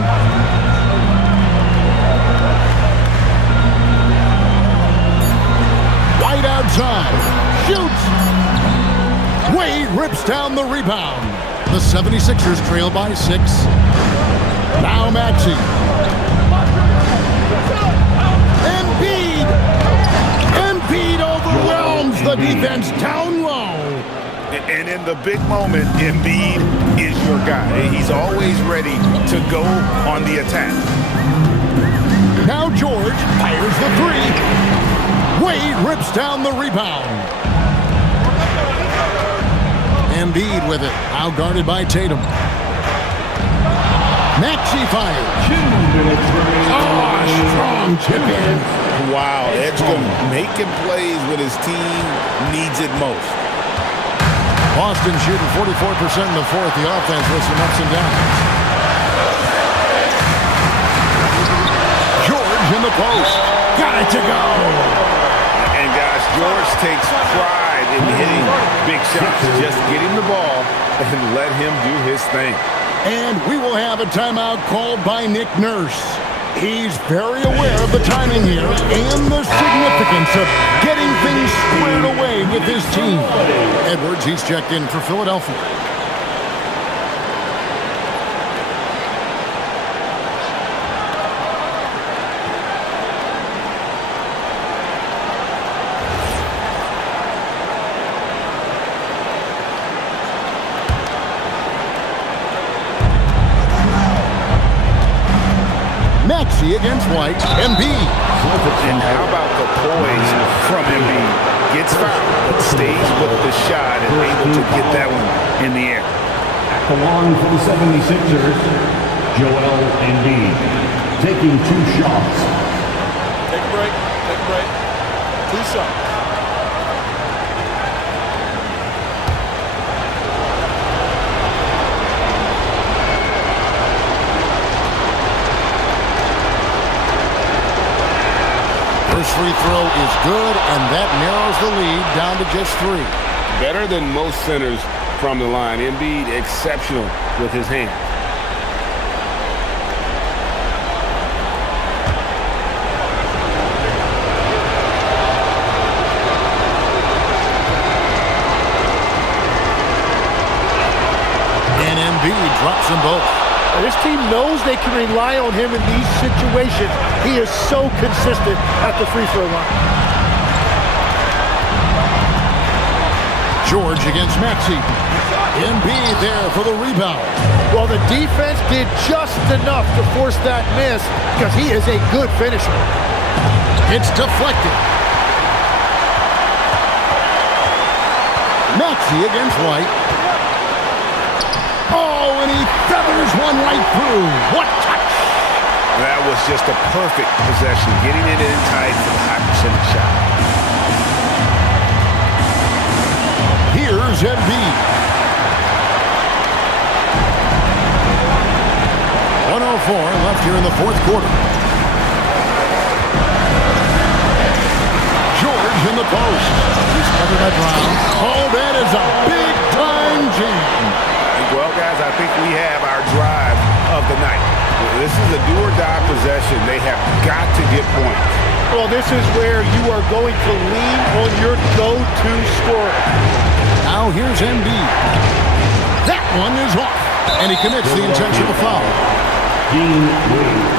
White outside. Shoots. Wade rips down the rebound. The 76ers trail by 6. Now Maxey. Embiid overwhelms the defense down low. And in the big moment, Embiid is your guy. He's always ready to go on the attack. Now George fires the 3. Wade rips down the rebound. Embiid with it. Now guarded by Tatum. Maxey fires. Oh, strong tip in. Wow, Edgecombe making plays when his team needs it most. Boston shooting 44% in the fourth. The offense with some ups and downs. George in the post. Got it to go. And guys, George takes pride in hitting big shots. Just get him the ball and let him do his thing. And we will have a timeout called by Nick Nurse. He's very aware of the timing here and the significance of getting things squared away with his team. Edwards, he's checked in for Philadelphia. Maxey against White. Embiid. And how about the poise from Embiid? Gets fouled, but stays with the shot and able to get that one in the air. At the line for the 76ers, Joel Embiid taking 2 shots. Take a break. Take a break. 2 shots. First free throw is good, and that narrows the lead down to just 3. Better than most centers from the line. Embiid exceptional with his hands. And Embiid drops them both. This team knows they can rely on him in these situations. He is so consistent at the free throw line. George against Maxey. Embiid there for the rebound. Well, the defense did just enough to force that miss because he is a good finisher. It's deflected. Maxey against White. Oh, and he feathers one right through. What touch! That was just a perfect possession, getting it in tight for the high percentage shot. Here's Embiid. 1:04 left here in the fourth quarter. George in the post. He's covered by Brown. Oh, that is a big-time jam. Well, guys, I think we have our drive of the night. This is a do-or-die possession. They have got to get points. Well, this is where you are going to lean on your go-to scorer. Now here's Embiid. That one is off, and he commits the intentional foul. Dean Wade,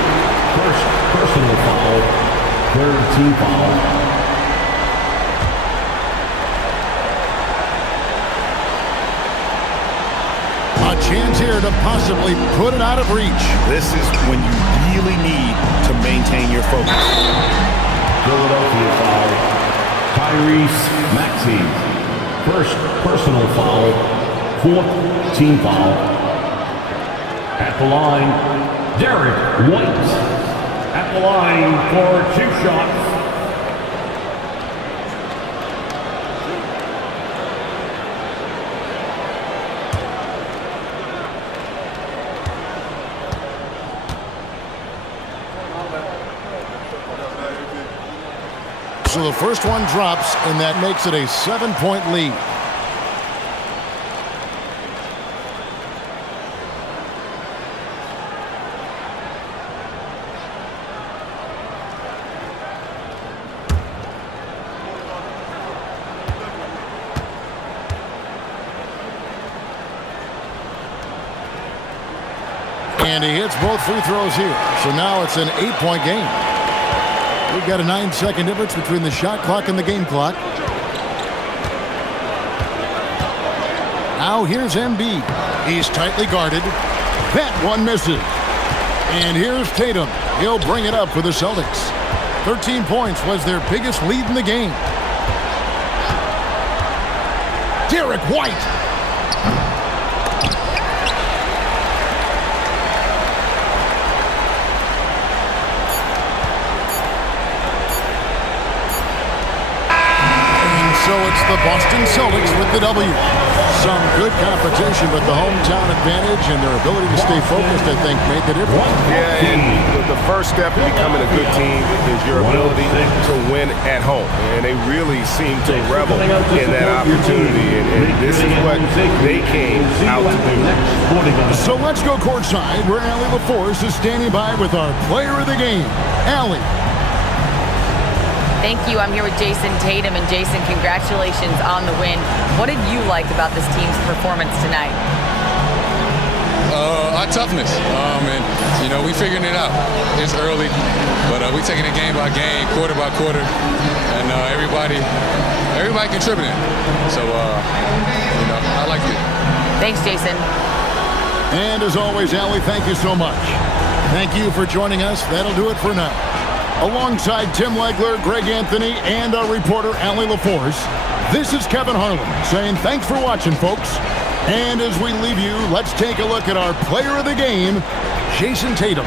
first personal foul, third team foul. A chance here to possibly put it out of reach. This is when you really need to maintain your focus. Philadelphia foul, Tyrese Maxey, first personal foul, fourth team foul. At the line, Derek White. At the line for 2 shots. So the first one drops, and that makes it a 7-point lead. And he hits both free throws here. So now it's an 8-point game. We've got a 9-second difference between the shot clock and the game clock. Now here's Embiid. He's tightly guarded. That one misses. And here's Tatum. He'll bring it up for the Celtics. 13 points was their biggest lead in the game. Derek White. So it's the Boston Celtics with the W. Some good competition, but the hometown advantage and their ability to stay focused, I think, made the difference. Yeah, and the first step in becoming a good team is your ability to win at home. And they really seem to revel in that opportunity, and this is what they came out to do. So let's go courtside, where Allie LaForce is standing by with our player of the game, Allie. Thank you. I'm here with Jason Tatum. And Jason, congratulations on the win. What did you like about this team's performance tonight? Our toughness. And, we figuring it out. It's early, but we taking it game by game, quarter by quarter. And everybody contributing. So, I liked it. Thanks, Jason. And as always, Allie, thank you so much. Thank you for joining us. That'll do it for now. Alongside Tim Legler, Greg Anthony, and our reporter, Allie LaForce, this is Kevin Harlan saying thanks for watching, folks. And as we leave you, let's take a look at our player of the game, Jason Tatum.